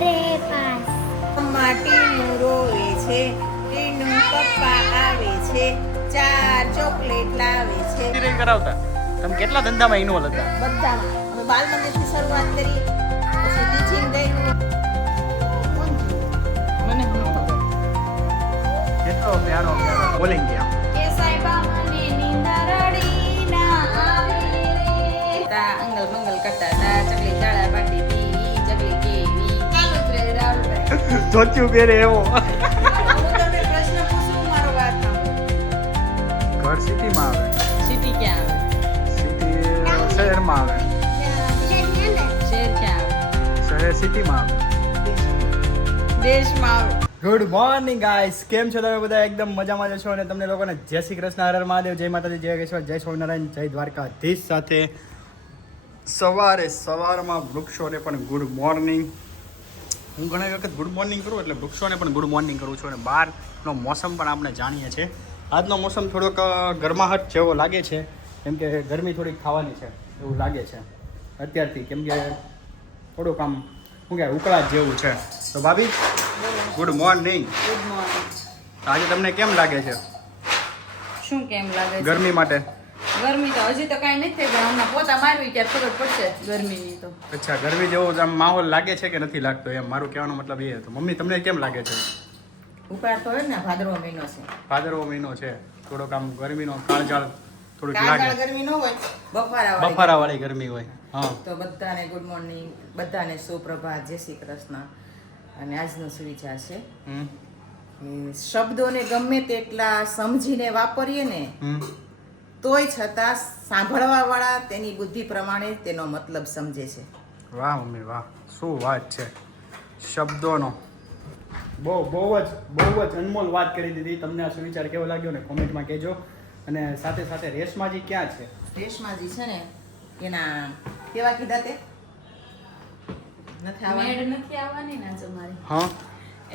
ઘરે પાસ. માટીનું રોવે છે ટીનું પપ્પા આવે છે ચાર ચોકલેટ લાવે છે. ધીરે કરાવતા? તમે કેટલા ધંધામાં ઇન્વોલ્વ હતા? બધામાં. અમે બાલ મંદિરથી શરૂઆત કરી પછી ટીચિંગ ગયું મને કેટલો પ્યારો પ્યારો બોલિંગ ગયા કે સાહેબા મને નીંદરડી ના આવે તા અંગલ મંગલ કરતા તા ચકલી ચાળા ધોતિયું પહેરે એવો હું તમને પ્રશ્ન પૂછું મારો વાત સાંભળો ઘર સિટીમાં આવે. સિટી ક્યાં આવે? સિટી શહેરમાં આવે. શહેર ક્યાં આવે શહેર સિટીમાં આવે. દેશમાં આવે. ગુડ મોર્નિંગ ગાઈસ કેમ છો તમે બધા? એકદમ મજામાં જશો અને તમને લોકોને જય શ્રી કૃષ્ણ હર હર મહાદેવ જય માતાજી જય કેશવ જય સ્વામિનારાયણ જય દ્વારકાધીશ સાથે સવારે સવારમાં વૃક્ષોને પણ ગુડ મોર્નિંગ હું ઘણી વખત ગુડ મોર્નિંગ કરું એટલે વૃક્ષોને પણ ગુડ મોર્નિંગ કરું છું અને બહારનો મોસમ પણ આપણે જાણીએ છીએ. આજનો મોસમ થોડોક ગરમાહટ જેવો લાગે છે કેમ કે ગરમી થોડીક ખાવાની છે એવું લાગે છે. અત્યારથી કેમ કે થોડુંક આમ શું કહેવાય ઉકળાટ જેવું છે. તો ભાભી ગુડ મોર્નિંગ ગુડ મોર્નિંગ આજે તમને કેમ લાગે છે? શું કેમ લાગે ગરમી માટે? ગરમી તો હજી તો કઈ નથી થઈ પણ હમણાં પોતા મારવી ત્યારે ખબર પડશે ગરમીની તો. અચ્છા ગરમી જેવો આમ માહોલ લાગે છે કે નથી લાગતો એમ? મારું કહેવાનો મતલબ એ હતો. મમ્મી તમને કેમ લાગે છે? ઉકાળ તો હોય ને ભાદરવો મહિનો છે. ભાદરવો મહિનો છે. થોડોક આમ ગરમીનો કાળજાળ થોડુંક લાગે. ગરમી ન હોય બફારા બફારા વાળી ગરમી હોય હા. તો બધાને ગુડ મોર્નિંગ બધાને સુપ્રભાત જય શ્રી કૃષ્ણ. અને આજનો સુવિચાર છે શબ્દોને ગમે તેટલા સમજીને વાપરીએ ને તોય છતાં સાંભળવા વાળા તેની બુદ્ધિ પ્રમાણે તેનો મતલબ સમજે છે. વાહ મમ્મી વાહ. શું વાત છે? શબ્દોનો. બહુ બહુ જ બહુ જ અનમોલ વાત કરી દીધી. તમને આ સુવિચાર કેવો લાગ્યો ને કોમેન્ટમાં કહેજો. અને સાથે સાથે રેશમાજી ક્યાં છે? રેશમાજી છે ને એના કેવા કીધા તે? નથી આવવાની નથી આવવાની ને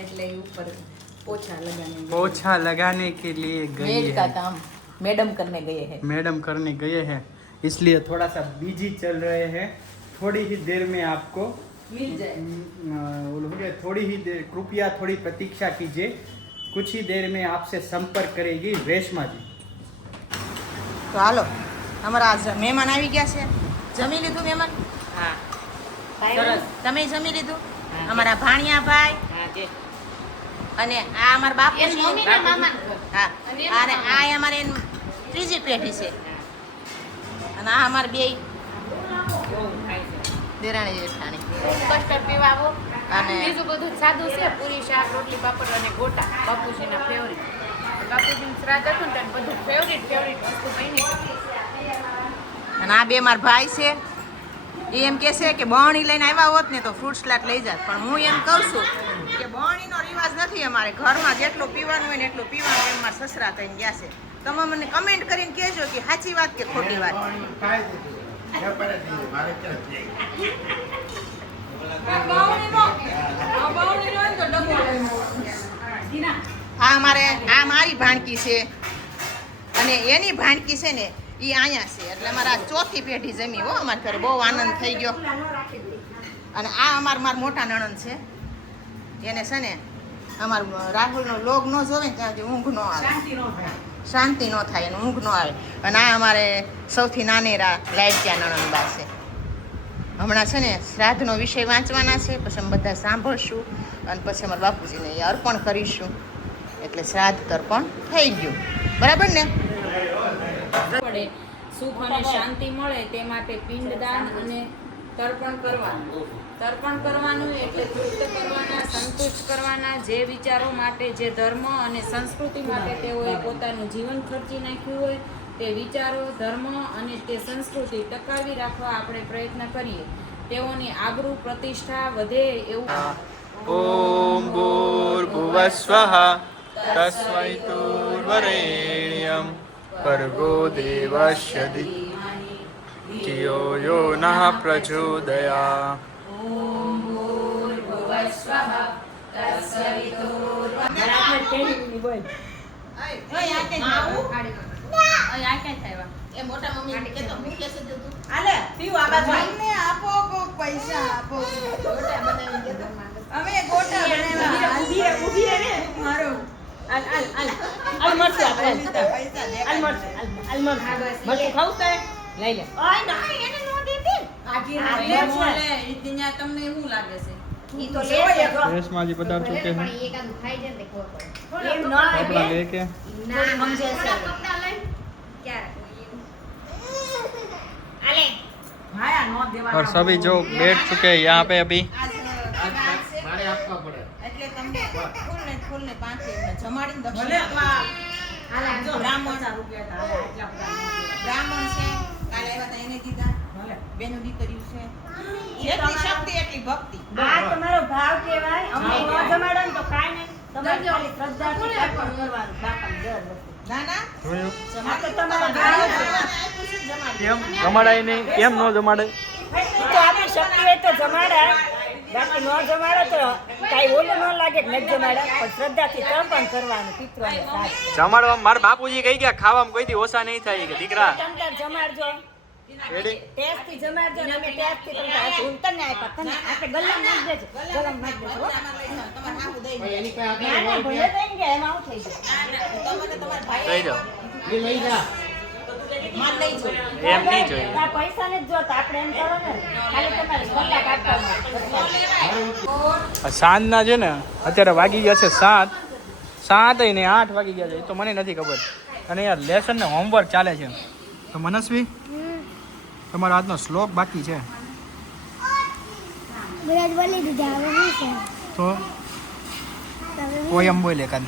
એટલે ઉપર પોછા લગાને પોછા લગાને કે લીએ ગઈ હે? કામ? मैडम करने गए हैं मैडम करने गए हैं इसलिए थोड़ा सा बिजी चल रहे हैं थोड़ी ही देर में आपको મિલ જાય अम, वो लोग बोले, थोड़ी ही देर कृपया थोड़ी प्रतीक्षा कीजिए कुछ ही देर में आपसे संपर्क करेगी रेशमा जी તો હાલો અમારા આ મહેમાન આવી ગયા છે જમી લીધું મહેમાન હા સરસ તમે જમી લીધું અમારા ભાણિયા ભાઈ અને આ અમારા બાપુ એની મમ્મી ને મામા હા. અને આ અમારે ત્રીજી પેઢી છે. અને આ અમારે બે દેરાણી જેઠાણી કસ્ટર્ડ પીવા આવો અને- બીજું બધું સાદું છે. પૂરી શાક રોટલી પાપડ અને ગોટા. બાપુજીના ફેવરિટ બાપુજીનું શ્રાદ્ધ હતું ને બધું ફેવરિટ ફેવરિટ વસ્તુ બની અને આ બે મારા ભાઈ છે. એ એમ કહે છે કે બહણી લઈને આવ્યા હોત ને તો ફ્રૂટ સલાડ લઈ જાત. પણ હું એમ કહું છું કે બરણીનો રિવાજ નથી અમારે. ઘરમાં જેટલું પીવાનું હોય ને એટલું પીવાનું એમ મારા સસરા કહીને ગયા છે. તમે મને કમેન્ટ કરીને કહેજો કે સાચી વાત કે ખોટી વાત? આ અમારે, આ મારી ભાણકી છે. અને એની ભાણકી છે ને એ અહીંયા છે. એટલે અમારા ચોથી પેઢી જમી હો અમારા ઘરે. બહુ આનંદ થઈ ગયો. અને આ અમાર, મારા મોટા નણંદ છે. એને છે ને અમારું રાહુલનો લોગ ન જોવે ને ત્યાં ઊંઘ ન આવે. શાંતિ ન થાય. અને ઊંઘ ન આવે. અને આ અમારે સૌથી નાની લાઈટ ત્યાં નણંદબા છે. હમણાં છે ને શ્રાદ્ધનો વિષય વાંચવાના છે પછી અમે બધા સાંભળશું અને પછી અમારા બાપુજીને એ અર્પણ કરીશું. એટલે શ્રાદ્ધ તર્પણ થઈ ગયું. બરાબર ને? પડે. સુખ અને શાંતિ મળે તે માટે પિંડદાન અને તર્પણ કરવાનું. તર્પણ કરવાનું એટલે તૃપ્ત કરવાના સંતુષ્ટ કરવાના જે વિચારો માટે જે ધર્મ અને સંસ્કૃતિ માટે તેઓએ પોતાનું જીવન ખર્ચી નાખ્યું હોય તે વિચારો ધર્મ અને તે સંસ્કૃતિ ટકાવી રાખવા આપણે પ્રયત્ન કરીએ. તેઓની આબરૂ પ્રતિષ્ઠા વધે એવું ઓમ ભૂર્ભુવસ્વઃ તસ્મૈતુર્વરેણ્યમ ભર્ગો દેવસ્ય ધિયો યો નઃ પ્રચોદયા. એ લે તમને કે લાગે હું કેસે દેતું હાલે પીવું આ બાજુ અમને આપો કોક પૈસા આપો મોટા બનાવી કે તો અમે ગોટા બનાવ્યા આલ આલ આલ આલ મરચું આપ આલ પૈસા દેખાય. આલ મરચું આલ આલ મરચું મરચું ખાવું છે લઈ લે તમને શું લાગે છે ફ્રેશમાં હજી પદાર્થ ચૂકે છે એમ ન આવે કપડા લે કે સમજે છે આલે और सभी जो बैठ चुके हैं यहाँ पे अभी એટલે તમને ફૂલ ને ફૂલ ને પાંચ જમાડીને દક્ષિણ આપી. બ્રાહ્મણ બ્રાહ્મણ છે કાલે આવ્યા હતા એને દીધા બેનું દીકરીઓ છે. જેટલી શક્તિ એટલી ભક્તિ. આ તમારો ભાવ કહેવાય. અમને ન જમાડો ને તો કાંઈ નહીં. તમારે ખાલી શ્રદ્ધાથી અર્પણ કરવાનું બાપાને દર વખતે. ના ના. જોયું? આ તો તમારો ભાવ કેમ? જમાડાય નહીં. કેમ ન જમાડે તો આપણી શક્તિ હોય તો જમાડાય. બાકી ન જમાડો તો કાંઈ ઓલું ન લાગે જમાડ્યા. પણ શ્રદ્ધાથી તર્પણ કરવાનું પિતરોને સાથ. જમાડવા મારા બાપુજી કહી ગયા ખાવામાં કોઈ દી ઓછા નહીં થાય કે દીકરા. જમાડજો. ટેસ્ટથી જમાડજો ને અમે ટેસ્ટથી તમને આ તને આપ્યા. તને આપણે ગલ્લામાં નાખી દેજો. ગરમ નાખી દેજો તમારે હાહુ દઈ દે. ના ના ભલે દઈને ગયા એમાં આવું થઈ જાય તમને તમારા ભાઈ લઈ જાઓ. માન નહીં જોઈએ એમ નહીં જોઈએ. આ પૈસા નથી જોતા. આપણે એમ કરો ને. ખાલી તમારે સ્વતા કાઢવાના સાંજના છે ને અત્યારે વાગી ગયા છે સાત. સાત ને આઠ વાગી ગયા છે. એ તો મને નથી ખબર. અને યાર લેસન ને હોમવર્ક ચાલે છે. તો મનસ્વી તમારો આજનો શ્લોક બાકી છે? તો? પોયમ બોલે કાન.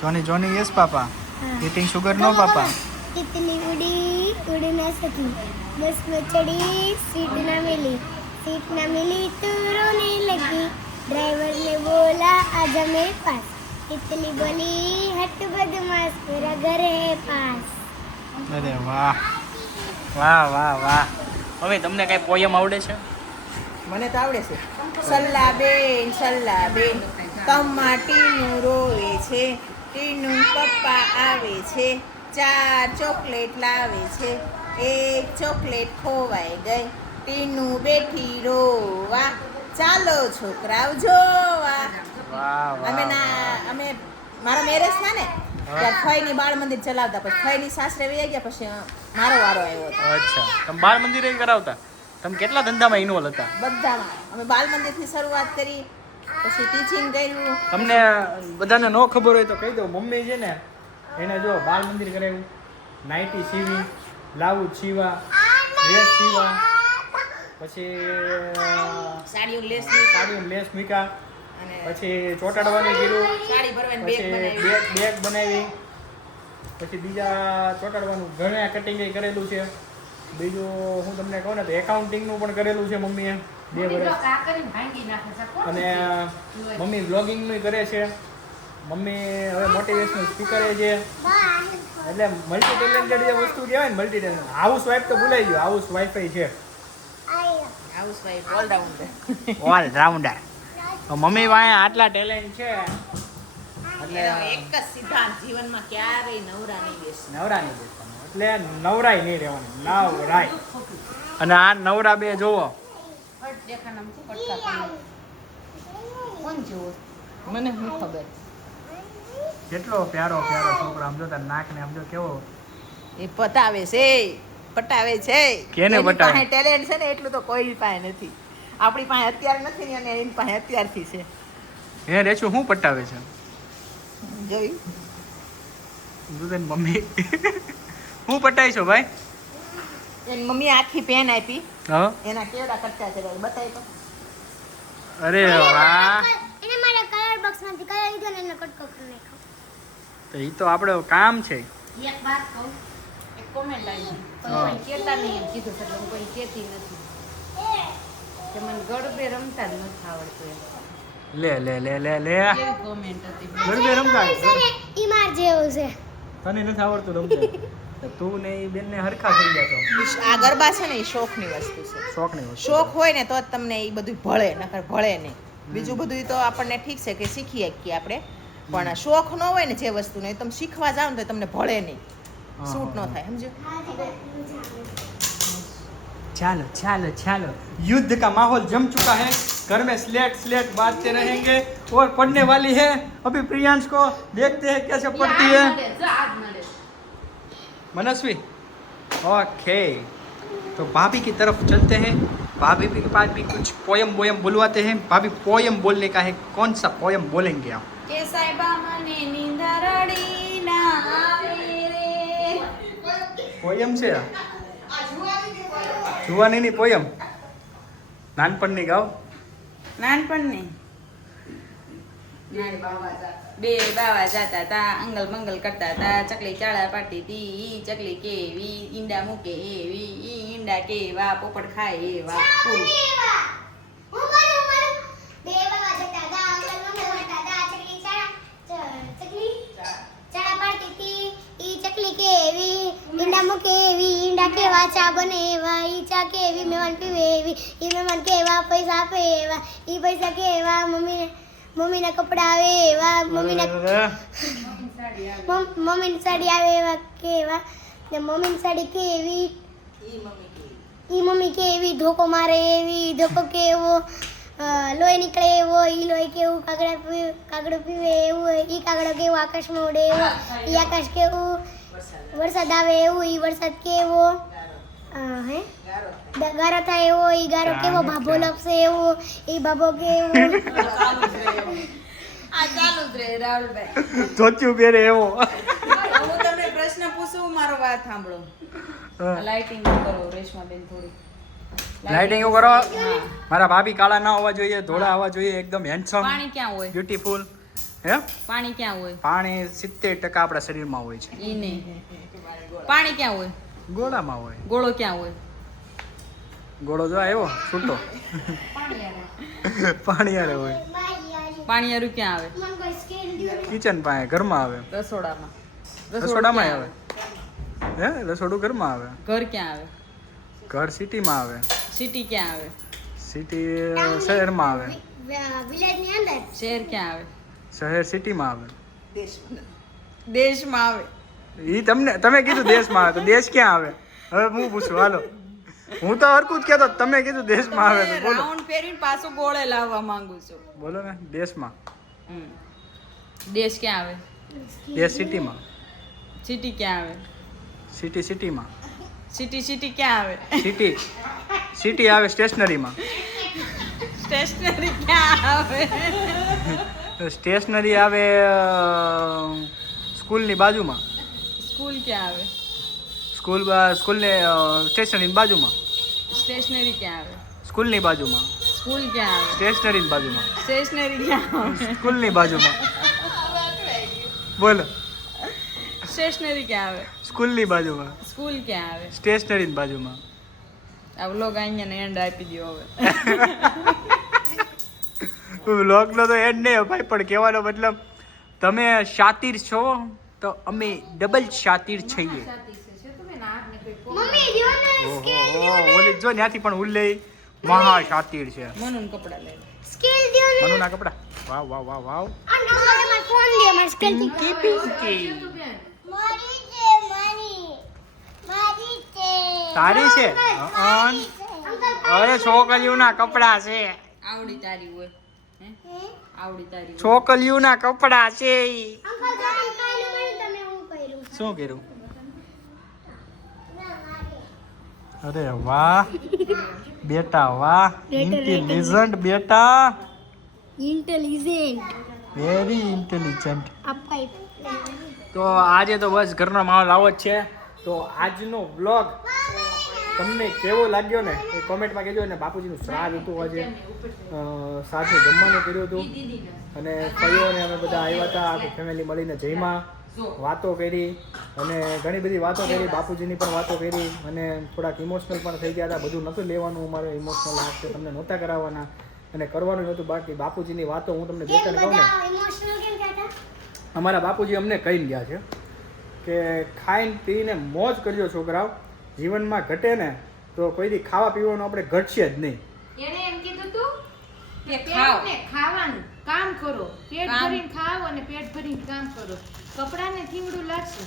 Johnny Johnny. Yes papa. Eating sugar no papa. કિતની ઉડી ઉડી ના સકી બસમાં ચડી સીટ ના મિલી. સીટ ના મિલી તો રોને લગી. ડ્રાઈવર ને બોલા આજ મેં પાસ. इतनी बोली हट बदमाश मेरा घर है पास અરે વાહ વાહ વાહ વાહ હવે તમને કઈ પોયમ આવડે છે મને તો આવડે છે સલ્લા બેન સલ્લા બેન તમા ટીનું રોવે છે ટીનું પપ્પા આવે છે ચાર ચોકલેટ લાવે છે એક ચોકલેટ ખોવાઈ ગઈ ટીનું બેઠી રોવા ચાલો છોકરાઓ જોવા વાહ અમે ના અમે મારા મેરેજ ને ત્યારે ફઈની બાળ મંદિર ચલાવતા પછી ફઈની સાસરે વહી ગયા પછી મારો વારો આવ્યો હતો. અચ્છા. તમે બાળ મંદિરે કરાવતા? તમે કેટલા ધંધામાં ઇન્વોલ્વ હતા? બધામાં. અમે બાળ મંદિરથી શરૂઆત કરી પછી ટીચિંગ કર્યું. તમને બધાને ન ખબર હોય તો કહી દઉં. મમ્મી છે ને એને જો બાળ મંદિર કરાવ્યું. નાઇટી સીવી લાવું સીવા ડ્રેસ સીવા પછી સાડીઓ લેસ સાડીઓ લેસ મૂક્યા પછી ચોટાડવાનું કર્યું સાડી ભરવાની બેગ પછી બનાવી. બેગ બેગ બનાવી. પછી બીજા ચોટાડવાનું ઘણા કટિંગ કરેલું છે. બીજું હું તમને કહું ને તો એકાઉન્ટિંગનું પણ કરેલું છે મમ્મીએ. બે વર્ષ. અને મમ્મી બ્લોગિંગનું કરે છે. મમ્મી હવે મોટિવેશનલ સ્પીકરે છે. એટલે મલ્ટી ટેલેન્ટેડ જે વસ્તુ કહેવાય ને મલ્ટી ટેલેન્ટ હાઉસ વાઇફ તો ભૂલાઈ ગયો. હાઉસ વાઇફાઈ છે. Housewife all rounder all rounder mummy પાસે આટલા ટેલેન્ટ છે. એટલે એક જ સિદ્ધાંત જીવનમાં ક્યારેય નવરા નહીં બેસવું નવરા નહીં બેસવાનું એટલે નવરાય નહીં રહેવાનું નવરાય. અને આ નવરા બે જોવો. મને શું ખબર? કેટલો પ્યારો પ્યારો છોકરો આમ જો તાર નાક ને આમ જો કેવો. એ પતાવે છે પટાવે છે. કેને પટાવે? ટેલેન્ટ છે ને એટલું તો કોઈ પાસે નથી. આપણી પાસે અત્યારે નથી ને અને એની પાસે અત્યારથી છે. હે રેચું શું પટાવે છે? જોયું દુદન મમ્મી. હું પટાઈ છો ભાઈ. એની મમ્મી આખી પેન આપી. હા? એના કેવડા ખર્ચા છે ભાઈ બતાવી તો. અરે વાહ. એને મારા કલર બોક્સમાંથી કલર લીધો ને એનો કટકો કરી નાખ્યો. તો એ તો આપણે કામ છે. એક વાત કહું એક કોમેન્ટ આવી. પણ કોઈ કેતા નહીં કીધું છે એટલે કોઈ કેતી નથી. કે મને રમતા જ નથી આવડતું લે લે લે લે લે. કોમેન્ટ હતી? ગરબે રમતા ઈ જેવું છે. તને નથી આવડતું રમતે? તું ને એ બેન ને હરખા થઈ ગયા તો. આ ગરબા છે ને એ શોખની વસ્તુ છે. શોખ વસ્તુ. શોખ હોય ને તો જ તમને એ બધું ભળે નકર ભળે નહીં. બીજું બધું તો આપણને ઠીક છે કે શીખી શકીએ આપણે. પણ શોખ ન હોય ને જે વસ્તુનો એ તમે શીખવા જાવ ને તો તમને ભળે નહીં. શૂટ સૂટ ન થાય સમજો चलो चलो चलो। युद्ध का माहौल जम चुका है। घर में स्लेट स्लेट बांटते रहेंगे और पढ़ने वाली है। अभी प्रियांश को देखते हैं कैसे पढ़ती है। मनस्वी ओके। तो भाभी की तरफ़ चलते हैं। भाभी के पास भी कुछ पोयम वोयम बुलवाते हैं। भाभी पोयम बोलने का है। कौन सा पोयम बोलेंगे आप? पोयम से? નીંદરડી ના પોયમ. નાનપણની ગાવ. નાનપણની? બે બાવા જાતા તા અંગલ મંગલ કરતા તા. ચકલી ચાળા પાટી તી ઈ ચકલી કેવી ઈંડા મૂકે એવી ઈ ઈંડા કેવા પોપડ ખાય એવા. ચકલી કેવી, ઈંડા મૂકે એવી, ઈંડા કેવા, ચા બને એવા, ઈ ચા કેવી, મહેમાન પીવે એવી, ઈ મહેમાન કેવા, પૈસા આપે એવા, ઈ પૈસા કેવા, મમ્મીને મમ્મીના કપડા આવે એવા, મમ્મીના મમ- મમ્મીની સાડી આવે એવા કેવા ને મમ્મીની સાડી કેવી ઈ મમ્મી કેવી ધોકો મારે એવી ધોકો કેવો લોહી નીકળે એવો ઈ લોહી કેવું કાગડા પીવે કાગડો પીવે એવું ઈ કાગડો કેવો આકાશમાં ઉડે એવો ઈ આકાશ કેવું વરસાદ આવે. એવો ઈ વરસાદ કેવો? હે? ગારો થાય. એવો ઈ ગારો કેવો? ભાભો લપસે એવો ઈ ભાભો કેવો? આ ચાલુ જ રહે રાહુલભાઈ. ધોતિયું પહેરે એવો. હું તમને પ્રશ્ન પૂછું મારો વાત સાંભળો. લાઇટિંગ કરો રેશમાબેન થોડી. લાઇટિંગ કરો? મારા ભાભી કાળા ના હોવા જોઈએ ધોળા હોવા જોઈએ એકદમ હેન્ડસમ પાણી ક્યાં હોય? બ્યુટીફુલ હે? પાણી ક્યાં હોય? પાણી સિત્તેર ટકા આપણા શરીરમાં હોય છે. ઈ નહીં પાણી ક્યાં હોય? ગોળામાં હોય. ગોળો ક્યાં હોય? ગોળો જો આવ્યો છૂટો. પાણી હારે હોય. પાણી હારું ક્યાં આવે. કિચન પાસે ઘરમાં આવે. રસોડામાં. રસોડું રસોડામાં આવે? હે? રસોડું ઘરમાં આવે. ઘર ક્યાં આવે? ઘર સિટીમાં આવે. સિટી ક્યાં આવે? સિટી શહેરમાં આવે. વિલેજની અંદર શહેર ક્યાં આવે? શહેર સિટીમાં આવે. દેશમાં આવે. ઈ તમને તમે કીધું દેશમાં આવે તો દેશ ક્યાં આવે? હવે હું પૂછું હાલો. હું તો હરકું જ કહેતો તમે કીધું દેશમાં આવે તો બોલો. રાઉન્ડ ફેરીને પાછું ગોળે લાવવા માંગુ છું. બોલો ને દેશમાં. દેશ ક્યાં આવે? દેશ સિટીમાં. સિટી ક્યાં આવે? સિટી સિટીમાં. સિટી સિટી ક્યાં આવે? સિટી. સિટી આવે સ્ટેશનરીમાં. સ્ટેશનરી ક્યાં આવે? સ્ટેશનરી આવે સ્કૂલની બાજુમાં? સ્કૂલ ક્યાં આવે? સ્કૂલ સ્કૂલને સ્ટેશનરીની બાજુમાં? સ્ટેશનરી ક્યાં આવે? સ્કૂલની બાજુમાં? સ્કૂલ ક્યાં આવે? સ્ટેશનરીની બાજુમાં? સ્ટેશનરી ક્યાં આવે? સ્કૂલની બાજુમાં? બોલો. સ્ટેશનરી ક્યાં આવે? સ્કૂલની બાજુમાં? સ્કૂલ ક્યાં આવે? સ્ટેશનરીની બાજુમાં? આ વ્લોગ અહીંયા એન્ડ આપી દો હવે. વ્લોગનો તો એડ નહીં ભાઈ પણ કહેવાનો મતલબ તમે શાતીર છો તો અમે ડબલ શાતીર છીએ. મમ્મી દ્યો ને સ્કેલ દ્યો ઓહો ને ઓલી જો ત્યાંથી પણ ઉલ્લે મહા શાતીર છે. મનુન કપડા લે. સ્કેલ દ્યો ને મનુના કપડા? વાવ વાવ વાવ વાવ. આ નંબરમાં ફોન દે માર સ્કેલથી. પિંકી. મારી છે મારી મારી. છે. તારી છે? અરે છોકરીઓના કપડા છે. આવડી તારી હોય? આવડી તારી છોકરીઓના કપડા છે ઈ. અંકલ તમે કાંઈ ન કર્યું, તમે હું કર્યું? શું કર્યું? અરે વાહ. બેટા વાહ. ઇન્ટેલિજન્ટ બેટા. ઇન્ટેલિજન્ટ વેરી ઇન્ટેલિજન્ટ તો આજે તો બસ ઘરનો માહોલ આવો જ છે. તો આજનો વ્લોગ તમને કેવો લાગ્યો ને એ કોમેન્ટમાં કહેજો અને બાપુજીનું શ્રાદ્ધ હતું આજે. સાથે જમવાનું કર્યું હતું. અને ફઈઓને અમે બધા આવ્યા હતા આખી ફેમિલી મળીને જઈમાં વાતો કરી અને ઘણી બધી વાતો કરી બાપુજીની પણ વાતો કરી અને થોડાક ઇમોશનલ પણ થઈ ગયા હતા. બધું નહોતું લેવાનું અમારે ઇમોશનલ લાગશે તમને નહોતા કરાવવાના. અને કરવાનું નહોતું બાકી બાપુજીની વાતો હું તમને બે ત્રણ કહું ને. અમારા બાપુજી અમને કહીને ગયા છે કે ખાઈને પીને મોજ કરજો છોકરાઓ. જીવનમાં ઘટે ને તો કોઈ દી ખાવા પીવાનું આપણે ઘટશે જ નહીં. એને એમ કીધું તું કે ખાઓ. પેટને ખાવાનું કામ કરો. પેટ ભરીને ખાઓ અને પેટ ભરીને કામ કરો. કપડાને થીંગડું લાગશે.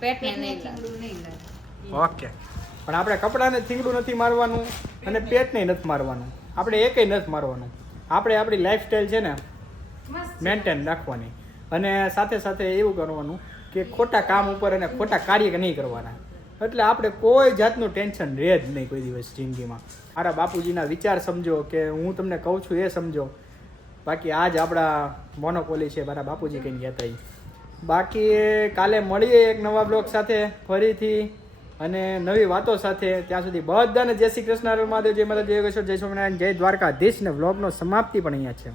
પેટને પેટને નહીં થીંગડું નહીં લાગે. ઓકે. પણ આપણે કપડાને થીંગડું નથી મારવાનું અને પેટને નથી મારવાનું. આપણે એકેય નથી મારવાનું. આપણે આપણી લાઈફસ્ટાઈલ છે ને મેન્ટેન રાખવાની. અને સાથે સાથે એવું કરવાનું કે ખોટા કામ ઉપર અને ખોટા કાર્ય નહીં કરવાના. એટલે આપણે કોઈ જાતનું ટેન્શન રહે જ નહીં કોઈ દિવસ જિંદગીમાં. મારા બાપુજીના વિચાર સમજો કે હું તમને કહું છું એ સમજો. બાકી આજ આપણા મોનોપોલી છે, મારા બાપુજી કહીને ગયા હતા બાકી કાલે મળીએ એક નવા બ્લોગ સાથે ફરીથી અને નવી વાતો સાથે. ત્યાં સુધી બધાને જય શ્રી કૃષ્ણ મહાદેવ, જય માતા જય કૃષ્ણ જય સ્વામિનારાયણ, જય દ્વારકાધીશ. ને વ્લોગનો સમાપ્તિ પણ અહીંયા છે.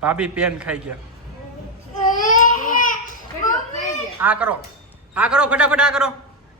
ભાભી પેન ખાઈ ગયા. આ કરો. આ કરો, ફટાફટ આ કરો.